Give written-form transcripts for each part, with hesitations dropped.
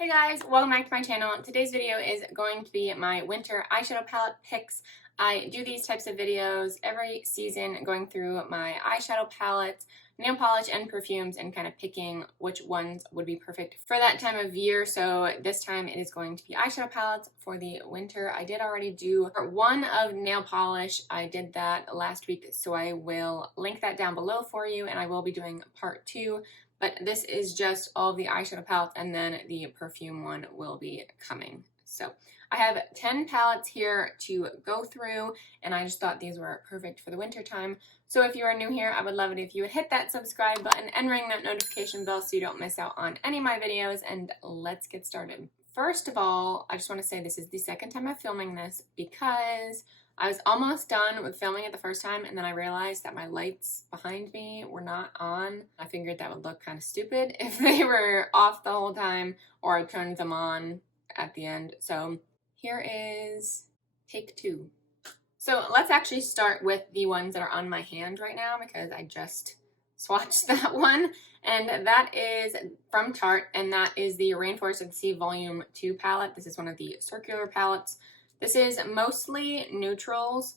Hey guys, welcome back to my channel. Today's video is going to be my winter eyeshadow palette picks. I do these types of videos every season, going through my eyeshadow palettes, nail polish, and perfumes, and kind of picking which ones would be perfect for that time of year. So this time it is going to be eyeshadow palettes for the winter. I did already do part one of nail polish. I did that last week, so I will link that down below for you, and I will be doing part two. But this is just all of the eyeshadow palettes, and then the perfume one will be coming. So I have 10 palettes here to go through, and I just thought these were perfect for the winter time. So if you are new here, I would love it if you would hit that subscribe button and ring that notification bell so you don't miss out on any of my videos, and let's get started. First of all, I just want to say this is the second time I'm filming this because I was almost done with filming it the first time, and then I realized that my lights behind me were not on. I figured that would look kind of stupid if they were off the whole time, or I turned them on at the end. So here is take two. So let's actually start with the ones that are on my hand right now because I just swatched that one, and that is from Tarte, and that is the Rainforest of the Sea Volume 2 palette. This is one of the circular palettes. This is mostly neutrals,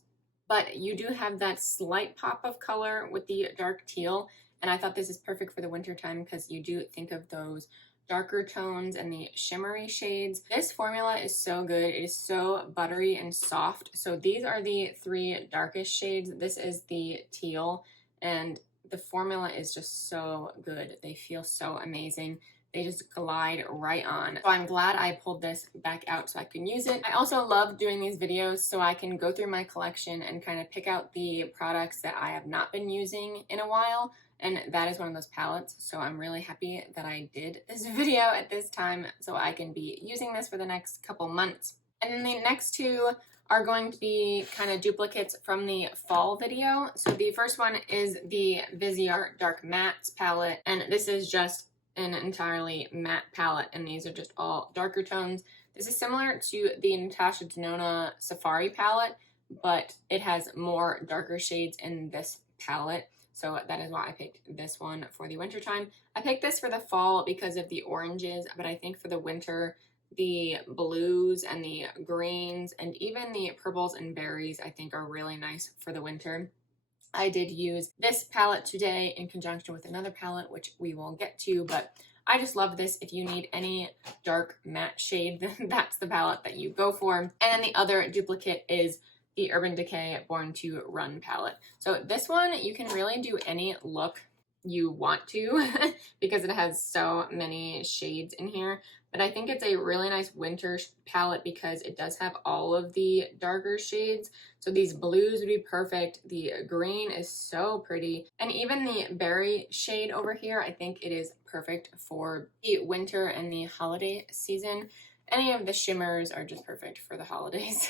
but you do have that slight pop of color with the dark teal, and I thought this is perfect for the winter time because you do think of those darker tones and the shimmery shades. This formula is so good. It is so buttery and soft. So these are the three darkest shades. This is the teal, and the formula is just so good. They feel so amazing. They just glide right on. So I'm glad I pulled this back out so I can use it. I also love doing these videos so I can go through my collection and kind of pick out the products that I have not been using in a while. And that is one of those palettes. So I'm really happy that I did this video at this time so I can be using this for the next couple months. And then the next two are going to be kind of duplicates from the fall video. So the first one is the Viseart Dark Mattes palette, and this is just an entirely matte palette, and these are just all darker tones. This is similar to the Natasha Denona Safari palette, but it has more darker shades in this palette. So that is why I picked this one for the winter time. I picked this for the fall because of the oranges, but I think for the winter, the blues and the greens and even the purples and berries I think are really nice for the winter. I did use this palette today in conjunction with another palette, which we will get to, but I just love this. If you need any dark matte shade, then that's the palette that you go for. And then the other duplicate is the Urban Decay Born to Run palette. So this one, you can really do any look you want to because it has so many shades in here. But I think it's a really nice winter palette because it does have all of the darker shades. So these blues would be perfect. The green is so pretty. And even the berry shade over here, I think it is perfect for the winter and the holiday season. Any of the shimmers are just perfect for the holidays.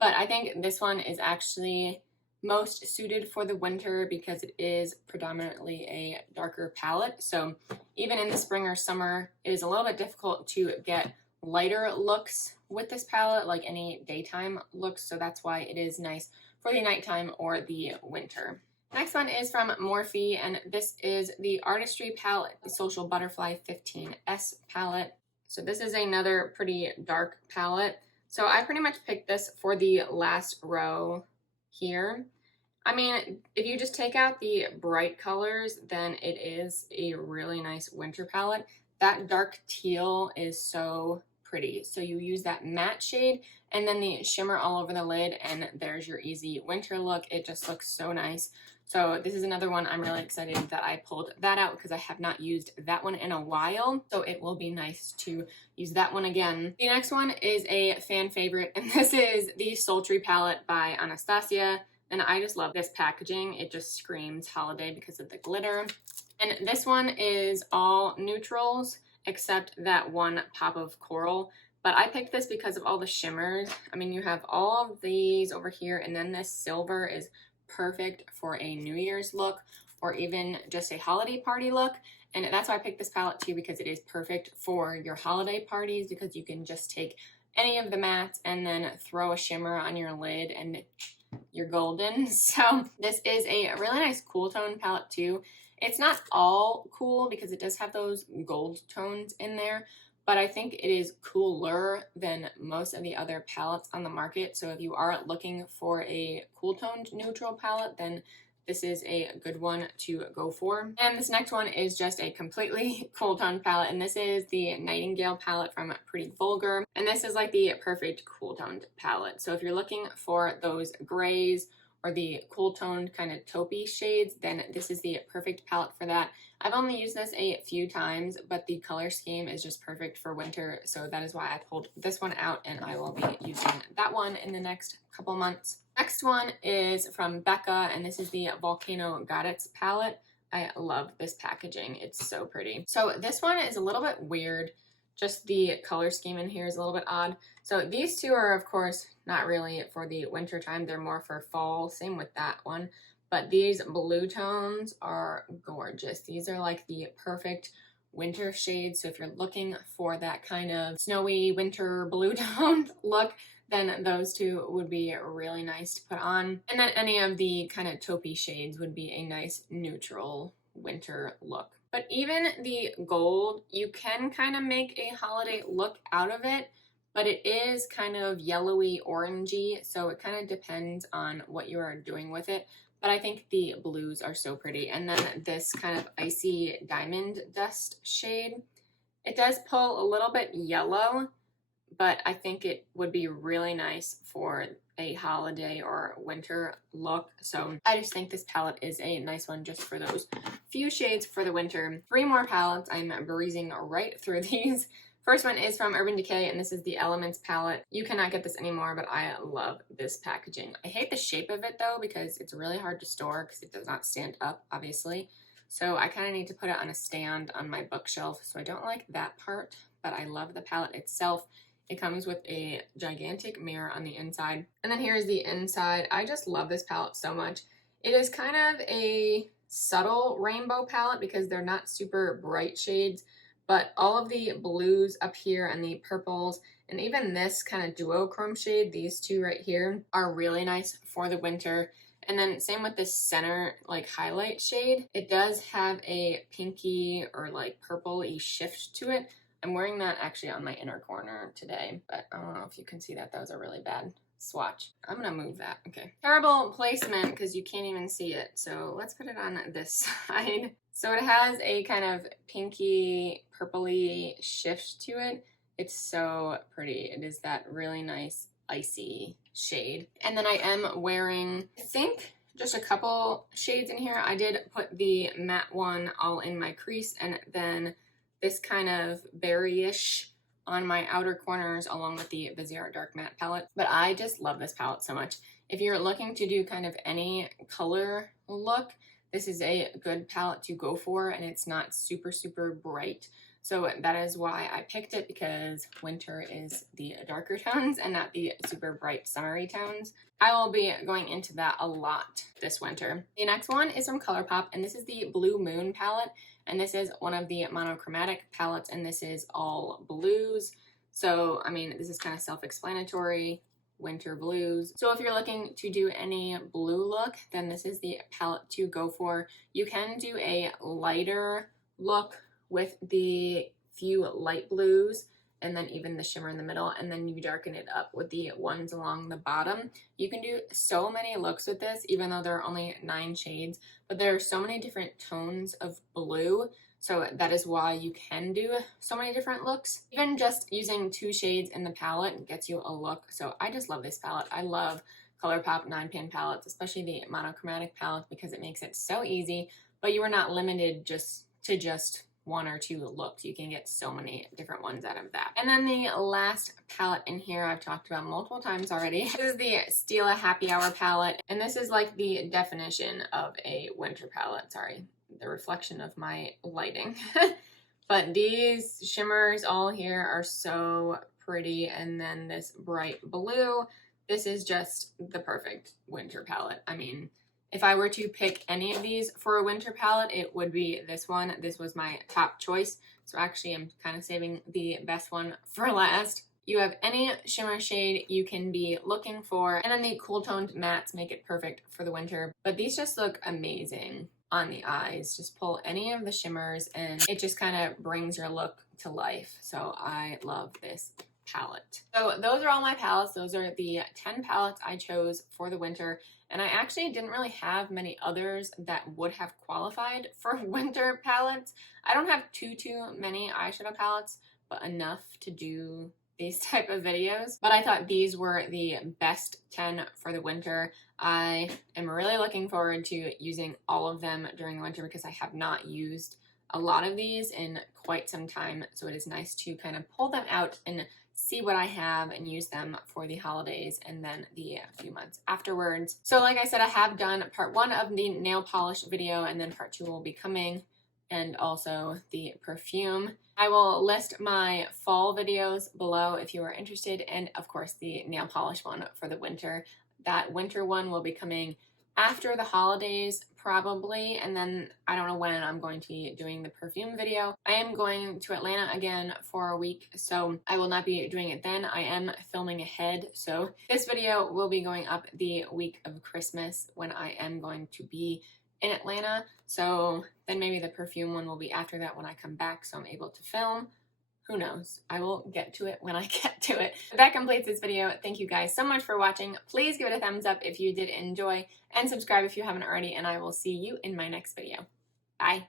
But I think this one is actually most suited for the winter because it is predominantly a darker palette. So even in the spring or summer, it is a little bit difficult to get lighter looks with this palette, like any daytime looks. So that's why it is nice for the nighttime or the winter. Next one is from Morphe, and this is the Artistry palette, the Social Butterfly 15S palette. So this is another pretty dark palette. So I pretty much picked this for the last row here. I mean, if you just take out the bright colors, then it is a really nice winter palette. That dark teal is so pretty. So you use that matte shade and then the shimmer all over the lid, and there's your easy winter look. It just looks so nice. So this is another one I'm really excited that I pulled that out because I have not used that one in a while. So it will be nice to use that one again. The next one is a fan favorite, and this is the Sultry palette by Anastasia. And I just love this packaging. It just screams holiday because of the glitter. And this one is all neutrals except that one pop of coral. But I picked this because of all the shimmers. I mean, you have all of these over here, and then this silver is perfect for a New Year's look or even just a holiday party look. And that's why I picked this palette too, because it is perfect for your holiday parties because you can just take any of the mattes and then throw a shimmer on your lid and you're golden. So this is a really nice cool tone palette too. It's not all cool because it does have those gold tones in there, but I think it is cooler than most of the other palettes on the market. So if you are looking for a cool toned neutral palette, then this is a good one to go for. And this next one is just a completely cool toned palette, and this is the Nightingale palette from Pretty Vulgar. And this is like the perfect cool toned palette. So if you're looking for those grays or the cool toned kind of taupey shades, then this is the perfect palette for that. I've only used this a few times, but the color scheme is just perfect for winter, so that is why I pulled this one out, and I will be using that one in the next couple months. Next one is from Becca, and this is the Volcano Goddess palette. I love this packaging. It's so pretty. So this one is a little bit weird. Just the color scheme in here is a little bit odd. So these two are, of course, not really for the winter time. They're more for fall. Same with that one. But these blue tones are gorgeous. These are like the perfect winter shades. So if you're looking for that kind of snowy winter blue tone look, then those two would be really nice to put on. And then any of the kind of taupey shades would be a nice neutral winter look. But even the gold, you can kind of make a holiday look out of it, but it is kind of yellowy orangey, so it kind of depends on what you are doing with it. But I think the blues are so pretty. And then this kind of icy diamond dust shade, it does pull a little bit yellow, but I think it would be really nice for a holiday or winter look. So I just think this palette is a nice one just for those few shades for the winter. 3 more palettes. I'm breezing right through these. First one is from Urban Decay, and this is the Elements palette. You cannot get this anymore, but I love this packaging. I hate the shape of it though, because it's really hard to store because it does not stand up, obviously. So I kind of need to put it on a stand on my bookshelf, so I don't like that part, but I love the palette itself. It comes with a gigantic mirror on the inside. And then here's the inside. I just love this palette so much. It is kind of a subtle rainbow palette because they're not super bright shades, but all of the blues up here and the purples and even this kind of duochrome shade, these two right here, are really nice for the winter. And then same with this center like highlight shade. It does have a pinky or like purple-y shift to it. I'm wearing that actually on my inner corner today, but I don't know if you can see that. That was a really bad swatch. I'm gonna move that. Okay. Terrible placement because you can't even see it. So let's put it on this side. So it has a kind of pinky purpley shift to it. It's so pretty. It is that really nice icy shade. And then I am wearing, I think, just a couple shades in here. I did put the matte one all in my crease, and then this kind of berry-ish on my outer corners along with the Viseart Dark Matte palette. But I just love this palette so much. If you're looking to do kind of any color look, this is a good palette to go for, and it's not super, super bright. So that is why I picked it, because winter is the darker tones and not the super bright summery tones. I will be going into that a lot this winter. The next one is from Colourpop, and this is the Blue Moon palette. And this is one of the monochromatic palettes, and this is all blues. So, I mean, this is kind of self-explanatory, winter blues. So if you're looking to do any blue look, then this is the palette to go for. You can do a lighter look with the few light blues and then even the shimmer in the middle, and then you darken it up with the ones along the bottom. You can do so many looks with this, even though there are only 9 shades, but there are so many different tones of blue, so that is why you can do so many different looks. Even just using 2 shades in the palette gets you a look, so I just love this palette. I love Colourpop 9-pan palettes, especially the monochromatic palette, because it makes it so easy, but you are not limited just to 1 or 2 looks. You can get so many different ones out of that. And then the last palette in here I've talked about multiple times already. This is the Stila Happy Hour palette, and this is like the definition of a winter palette. Sorry, the reflection of my lighting. But these shimmers all here are so pretty, and then this bright blue. This is just the perfect winter palette. I mean, if I were to pick any of these for a winter palette, it would be this one. This was my top choice. So actually, I'm kind of saving the best one for last. You have any shimmer shade you can be looking for, and then the cool toned mattes make it perfect for the winter. But these just look amazing on the eyes. Just pull any of the shimmers and it just kind of brings your look to life. So I love this palette. So those are all my palettes. Those are the 10 palettes I chose for the winter. And I actually didn't really have many others that would have qualified for winter palettes. I don't have too many eyeshadow palettes, but enough to do these type of videos. But I thought these were the best 10 for the winter. I am really looking forward to using all of them during the winter because I have not used a lot of these in quite some time. So it is nice to kind of pull them out and see what I have and use them for the holidays and then the few months afterwards. So like I said, I have done part 1 of the nail polish video, and then part 2 will be coming, and also the perfume. I will list my fall videos below if you are interested, and of course the nail polish one for the winter. That winter one will be coming after the holidays probably, and then I don't know when I'm going to be doing the perfume video. I am going to Atlanta again for a week, so I will not be doing it then. I am filming ahead, so this video will be going up the week of Christmas when I am going to be in Atlanta. So then maybe the perfume one will be after that when I come back, so I'm able to film. Who knows? I will get to it when I get to it. But that completes this video. Thank you guys so much for watching. Please give it a thumbs up if you did enjoy, and subscribe if you haven't already, and I will see you in my next video. Bye.